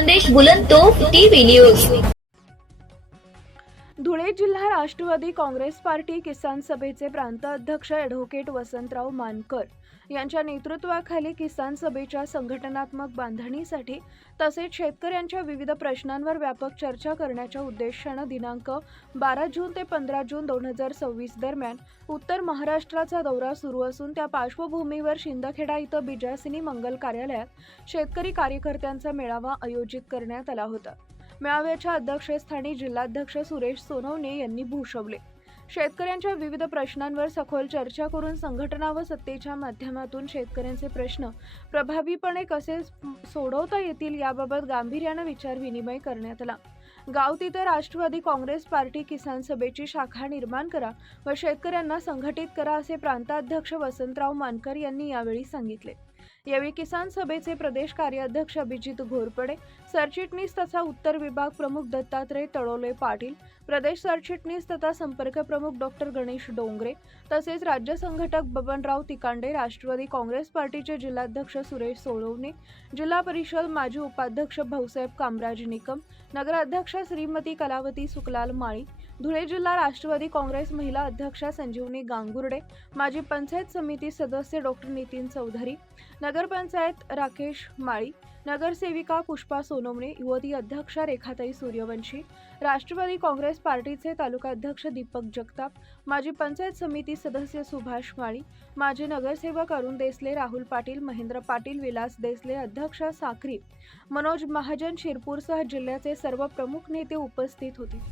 संदेश बुलंदतोफ TV news. Dhule जिल्हा Rashtrawadi Congress party किसान सभेचे प्रांत अध्यक्ष ॲडव्होकेट वसंतराव मानकर यांच्या नेतृत्वाखाली किसान सभेच्या संघटनात्मक बांधणीसाठी तसेच शेतकऱ्यांच्या विविध प्रश्नांवर व्यापक चर्चा करण्याच्या उद्देशाने दिनांक 12 जून ते 15 जून 2026 दरम्यान उत्तर महाराष्ट्राचा दौरा सुरू असून त्या पार्श्वभूमीवर शिंदखेडा इथं बिजासिनी मंगल कार्यालयात शेतकरी कार्यकर्त्यांचा मेळावा आयोजित करण्यात आला होता। मेळाव्याच्या अध्यक्षस्थानी जिल्हाध्यक्ष सुरेश सोनवणे यांनी भूषवले। शेतकऱ्यांच्या विविध प्रश्नांवर सखोल चर्चा करून संघटना व सत्तेच्या माध्यमातून शेतकऱ्यांचे प्रश्न प्रभावीपणे कसे सोडवता येतील याबाबत गांभीर्याने विचारविनिमय करण्यात आला। गाव तिथे राष्ट्रवादी काँग्रेस पार्टी किसान सभेची शाखा निर्माण करा व शेतकऱ्यांना संघटित करा असे प्रांताध्यक्ष वसंतराव मानकर यांनी यावेळी सांगितले। यावेळी किसान सभेचे प्रदेश कार्याध्यक्ष अभिजित घोरपडे, सरचिटणीस तथा उत्तर विभाग प्रमुख दत्तात्रय तळोले पाटील, प्रदेश सरचिटणीस तथा संपर्क प्रमुख डॉक्टर गणेश डोंगरे तसेच राज्य संघटक बबनराव तिकांडे, राष्ट्रवादी काँग्रेस पार्टीचे जिल्हाध्यक्ष सुरेश सोनवणे, जिल्हा परिषद माजी उपाध्यक्ष भाऊसाहेब कामराज निकम, नगराध्यक्ष श्रीमती कलावती सुकलाल माळी, धुळे जिल्हा राष्ट्रवादी काँग्रेस महिला अध्यक्षा संजीवनी गांगुर्डे, माजी पंचायत समिती सदस्य डॉक्टर नितीन चौधरी, नगरपंचायत राकेश माळी, नगरसेविका पुष्पा सोनवणे, युवती अध्यक्षा रेखाताई सूर्यवंशी, राष्ट्रवादी काँग्रेस पार्टीचे तालुकाध्यक्ष दीपक जगताप, माजी पंचायत समिती सदस्य सुभाष माळी, माजी नगरसेवक अरुण देसले, राहुल पाटील, महेंद्र पाटील, विलास देसले, अध्यक्ष साखरी, मनोज महाजन शिरपूरसह जिल्ह्याचे सर्व प्रमुख नेते उपस्थित होते।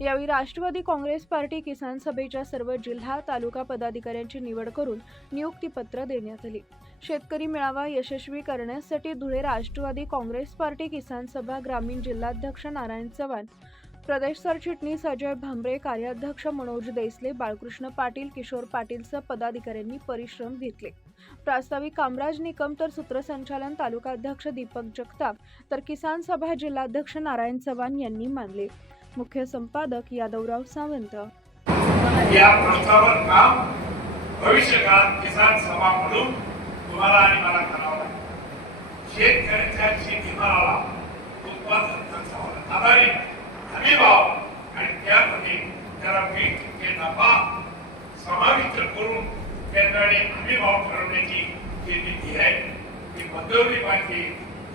यावेळी राष्ट्रवादी काँग्रेस पार्टी किसान सभेच्या सर्व जिल्हा तालुका पदाधिकाऱ्यांची निवड करून नियुक्तीपत्र देण्यात आली। शेतकरी मेळावा यशस्वी करण्यासाठी धुळे राष्ट्रवादी काँग्रेस पार्टी किसान सभा ग्रामीण जिल्हाध्यक्ष नारायण चव्हाण, प्रदेश सरचिटणीस अजय भांबरे, कार्याध्यक्ष मनोज देसले, बाळकृष्ण पाटील, किशोर पाटीलसह पदाधिकाऱ्यांनी परिश्रम घेतले। प्रास्ताविक कामराज निकम तर सूत्रसंचालन तालुकाध्यक्ष दीपक जगताप तर किसान सभा जिल्हाध्यक्ष नारायण चव्हाण यांनी मानले। मुख्य संपादक यादवराव सावंत। या प्रस्तावावर काम भविष्यकाळात किसान सभा म्हणून तुम्हाला आणि मला करावं लागेल। शेतकऱ्यांच्या शेतीमालाला उत्पादन खर्चावर आधारित हमीभाव आणि त्यामध्ये त्याला 20% नफा समाविष्ट करून केंद्राने हमीभाव ठरवण्याची जी नीती आहे ती बदलली पाहिजे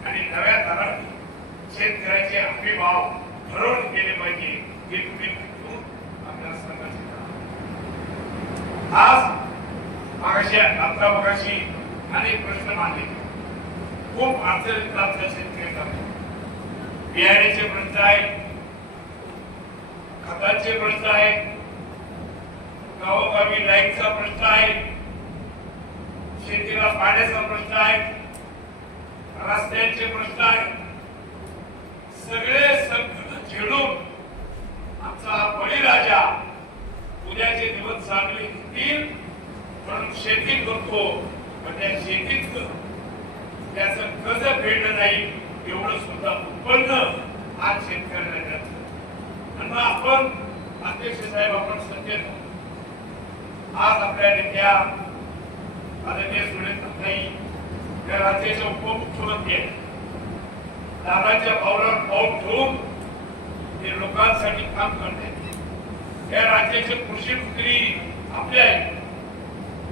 आणि नव्या दराने शेतकऱ्याचे हमीभाव ठरवून केले पाहिजे हे तुम्ही आपल्याला सांगायचे। आज मगाशी अनेक प्रश्न मांडले, खूप अडचणीत शेतकरी बियाण्याचे प्रश्न आहेत, खतांचे प्रश्न आहेत, गावोगावी लाईटचा प्रश्न आहे, शेतीला पाण्याचा प्रश्न आहे, रस्त्यांचे प्रश्न आहेत। सगळे संकट झेलून आमचा बळीराजा उद्याचे दिवस चांगले येतील म्हणून शेती करतो, पण त्या शेतीत त्याचं कर्ज फेडलं नाही एवढं सुद्धा उत्पन्न आज शेतकऱ्याला मिळतं। आणि आपण अध्यक्ष साहेब आपण सत्तेत आज आपल्या नेत्या आदरणीय सुरेशताई या राज्याचे उपमुख्यमंत्री आहेत, दादाच्या पावलावर पाऊल ठेवून ते लोकांसाठी काम करतात। या राज्याचे कृषी मंत्री आपले आहेत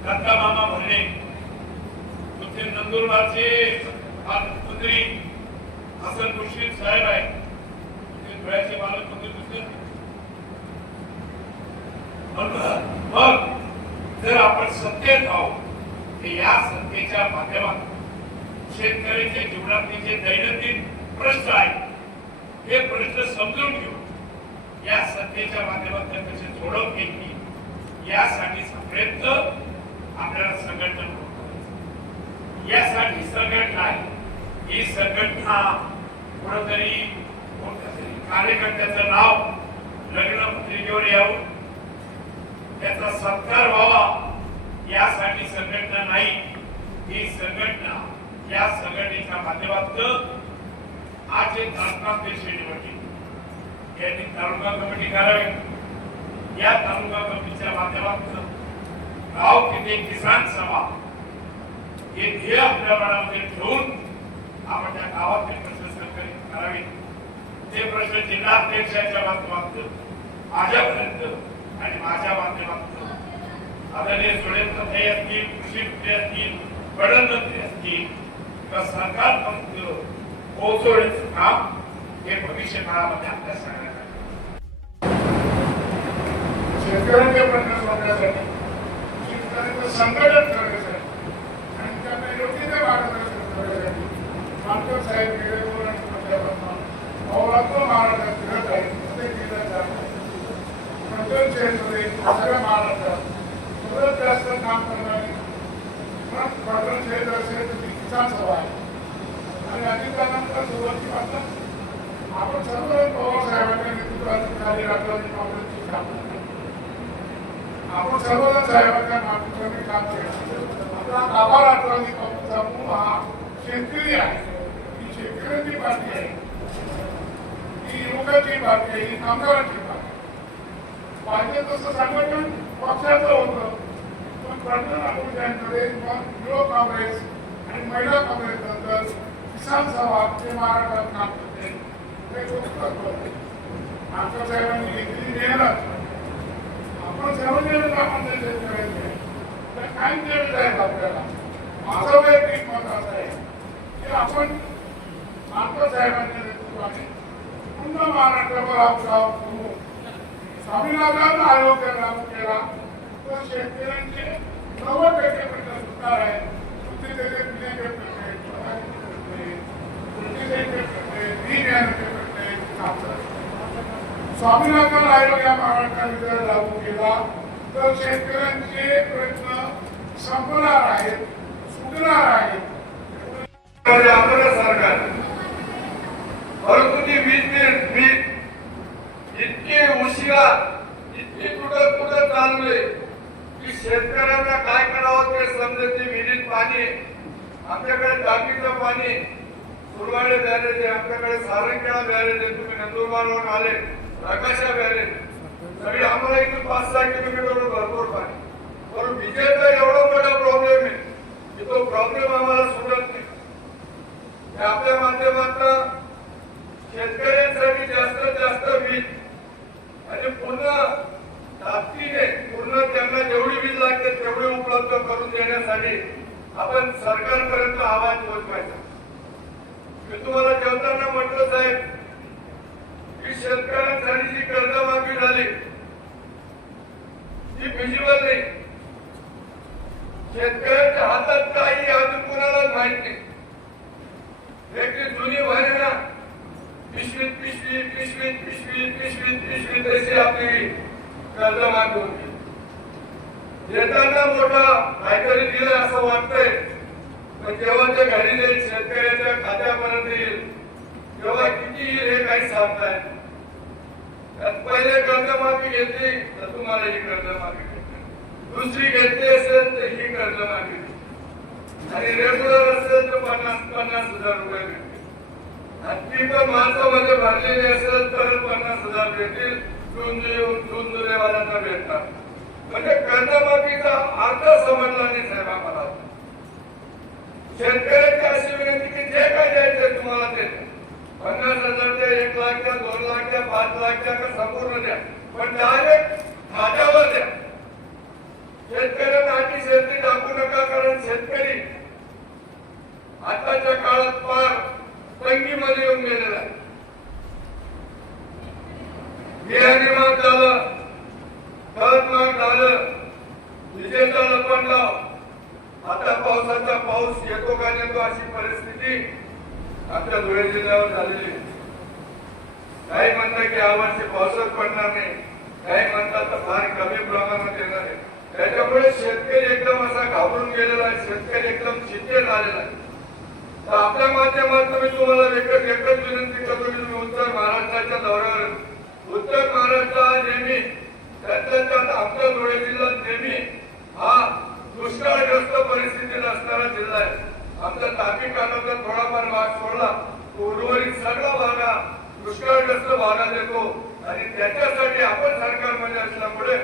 दत्ता मामा भरणे, तुमचे नंदुरबारचे पालकमंत्री हसन मुश्रीफ साहेब आहेत, तुमचे धुळ्याचे पालकमंत्री दुसरे। मग जर आपण सत्तेत आहोत तर या सत्तेच्या माध्यमातून शेतकऱ्याच्या जीवनातले जे दैनंदिन प्रश्न आहेत हे प्रश्न समजून घेऊन या सत्तेच्या माध्यमातून कसे सोडवता येतील यासाठीचा प्रयत्न आपल्याला संघटना करायचा। यासाठी संघटना आहे। ही संघटना कुठेतरी कार्यकर्त्याचं नाव लग्न पत्रिकेवर यावं, त्याचा सत्कार व्हावा यासाठी संघटना नाही। ही संघटना या संघटनेच्या माध्यमातून आज एक तालुका अध्यक्ष निवडले, यांनी तालुका कमिटी करावी। या तालुका कमिटीच्या माध्यमातून गाव किती किसान सभा हे ध्येय आपल्या मनामध्ये ठेवून आपण त्या गावातील प्रश्न करावी ते प्रश्न जिल्हाध्यक्षाच्या माध्यमातून माझ्यापर्यंत आणि माझ्या माध्यमातून आदरणीय सुरेंद्र ते असतील, कृषी मंत्री असतील, वडीलमंत्री असतील, तर सरकारपर्यंत पोहोचवण्याचं काम हे भविष्य काळामध्ये आपल्या सगळ्यांना शेतकऱ्यांचे प्रश्न सोडण्यासाठी, शेतकऱ्यांचं संघटन करण्यासाठी आणि त्यांना योग्य ते मार्गदर्शन करण्यासाठी मानकर साहेब गेले महाराष्ट्रात फिरत आहे. प्रत्येक जिल्ह्यात प्रत्येक क्षेत्रामध्ये सगळ्या महाराष्ट्रात सर्वात जास्त काम करणारे पाटण क्षेत्र असेल तर ती किसान सभा आहे. आणि अजितदादांच्या सुरुवातीपासून आपण सर्व पवार साहेबांच्या नेतृत्वाखाली राष्ट्रवादी काँग्रेसची काम करतो. आपण सर्वजण साहेबांच्या मार्गदर्शनाने काम केलं. आपला गाभा राष्ट्रवादी काँग्रेसचा मूळ हा शेतकरी आहे. ही शेतकऱ्यांची पार्टी आहे, ही युवकांची पार्टी आहे, ही कामगारांची पार्टी. पाहिजे तसं संघटन पक्षाचं होतं, पण प्रश्न आपण त्यांकडे युवक काँग्रेस आणि महिला काँग्रेस नंतर किसान सभा ते महाराष्ट्रात काम करते. आमच्या साहेबांनी घेतली मेहनत आपण सर्वजण कामांचे शेतकऱ्यांचे तर काय केलं जाईल. आपल्याला माझं वैयक्तिक मत असं आहे की आपण आमच्या साहेबांच्या नेतृत्वाने पूर्ण महाराष्ट्रावर आपला स्वामीनाथन आयोग लागू केला तर शेतकऱ्यांचे 90% प्रश्न सुटणार आहे. स्वामीनाथन आयोग या महाराष्ट्रात लागू केला तर शेतकऱ्यांचे प्रश्न संपणार आहेत, सुटणार आहेत. आपल्याला सरकार परंतु ती वीज इतके उशिरा इतकी कुठं चालले की शेतकऱ्यांना काय करावं ते समजत नाही. विहिरीत पाणी, आमच्याकडे टाकीचं पाणी, सुरवाडे बॅरेज आहे, आमच्याकडे सारंगखेडा बॅरेज आहे, तुम्ही नंदुरबारवरून आले, प्रकाशा बॅरेज, सगळे आम्हाला इथून 5-6 किलोमीटरवर भरपूर पाणी. पण विजेचा एवढा मोठा प्रॉब्लेम आहे की तो प्रॉब्लेम आम्हाला सुटत नाही. आपल्या माध्यमातून शेतकऱ्यांसाठी जास्तीत जास्त वीज आणि पुन्हा ताकदीने पूर्ण त्यांना जेवढी वीज लागते तेवढी उपलब्ध करून देण्यासाठी आपण सरकारपर्यंत आवाज पोहोचवायचा. मी तुम्हाला जेवताना म्हटलं साहेब की शेतकऱ्यांसाठी जी कर्जमाफी झाली ती फिजिबल नाही. शेतकऱ्यांच्या हातात काही अजून कुणालाच माहित नाही. एक जुनी म्हणे ना, पिशवीत पिशवी पिशवीत पिशवी पिशवीत पिशवी तशी आपली कर्जमाफी होती. देताना मोठा काहीतरी दिलं असं वाटतंय, पण जेव्हा ते घरी जाईल शेतकऱ्याच्या खात्यापर्यंत येईल तेव्हा किती येईल हे काही सांगताय. पहिले कर्जमाफी घेतली तर तुम्हाला ही कर्जमाफी घेतली, दुसरी घेतली असेल तर ही कर्जमाफी आणि रेग्युलर असेल तर 50,000 रुपये भेटतील. ती पण माणसामध्ये भरलेली असेल तर 50,000 भेटतील. जून जुलैवाल्यांना भेटणार. म्हणजे कर्जमाफीचा अर्थ समजला नाही साहेब आम्हाला. शेतकऱ्यांची अशी विनंती की जे काय द्यायचे तुम्हाला ते 50,000 द्या, 1 लाख द्या, 2 लाख द्या, 5 लाख द्या, का संपूर्ण द्या, पण डायरेक्ट खात्यावर द्या. शेतकऱ्यांना हाती शेती टाकू नका, कारण शेतकरी आताच्या काळात फार तंगीमध्ये येऊन गेलेला आहे. बियाणे महाग झालं, खत महाग झालं, विजेचा लपंडाव, आता पावसाचा पाऊस येतो का नेतो अशी परिस्थिती आमच्या धुळे जिल्ह्यावर झालेली. काही म्हणतात की यावर्षी पावसाच पडणार नाही, काही म्हणतात तर फार कमी प्रमाणात येणार आहे. त्याच्यामुळे शेतकरी एकदम असा घाबरून गेलेला आहे, शेतकरी एकदम चिंतेत आलेला आहे. तर आपल्या माध्यमातून मी तुम्हाला एकच विनंती करतो की तुम्ही उत्तर महाराष्ट्राच्या दौऱ्यावर, उत्तर महाराष्ट्र नेहमी त्याच्यात आमच्या धुळे जिल्हा नेहमी हा दुष्काळग्रस्त परिस्थितीत असणारा जिल्हा आहे. आमचा तापी कानाचा थोडाफार भाग सोडला उर्वरित सगळा भाग हा दुष्काळग्रस्त भागात येतो आणि त्याच्यासाठी आपण सरकारमध्ये असल्यामुळे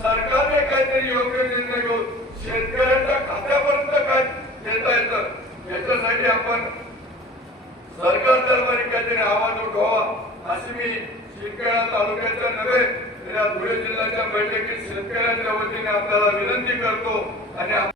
सरकारने काहीतरी योग्य निर्णय घेऊन शेतकऱ्यांच्या खात्यापर्यंत काय देता येतं याच्यासाठी आपण सरकार दरबारी पद्धतीने आवाज उठवावा अशी मी शिंदखेडा तालुक्याच्या नव्हे तर या धुळे जिल्ह्याच्या बैठकीत शेतकऱ्यांच्या वतीने आपल्याला विनंती करतो आणि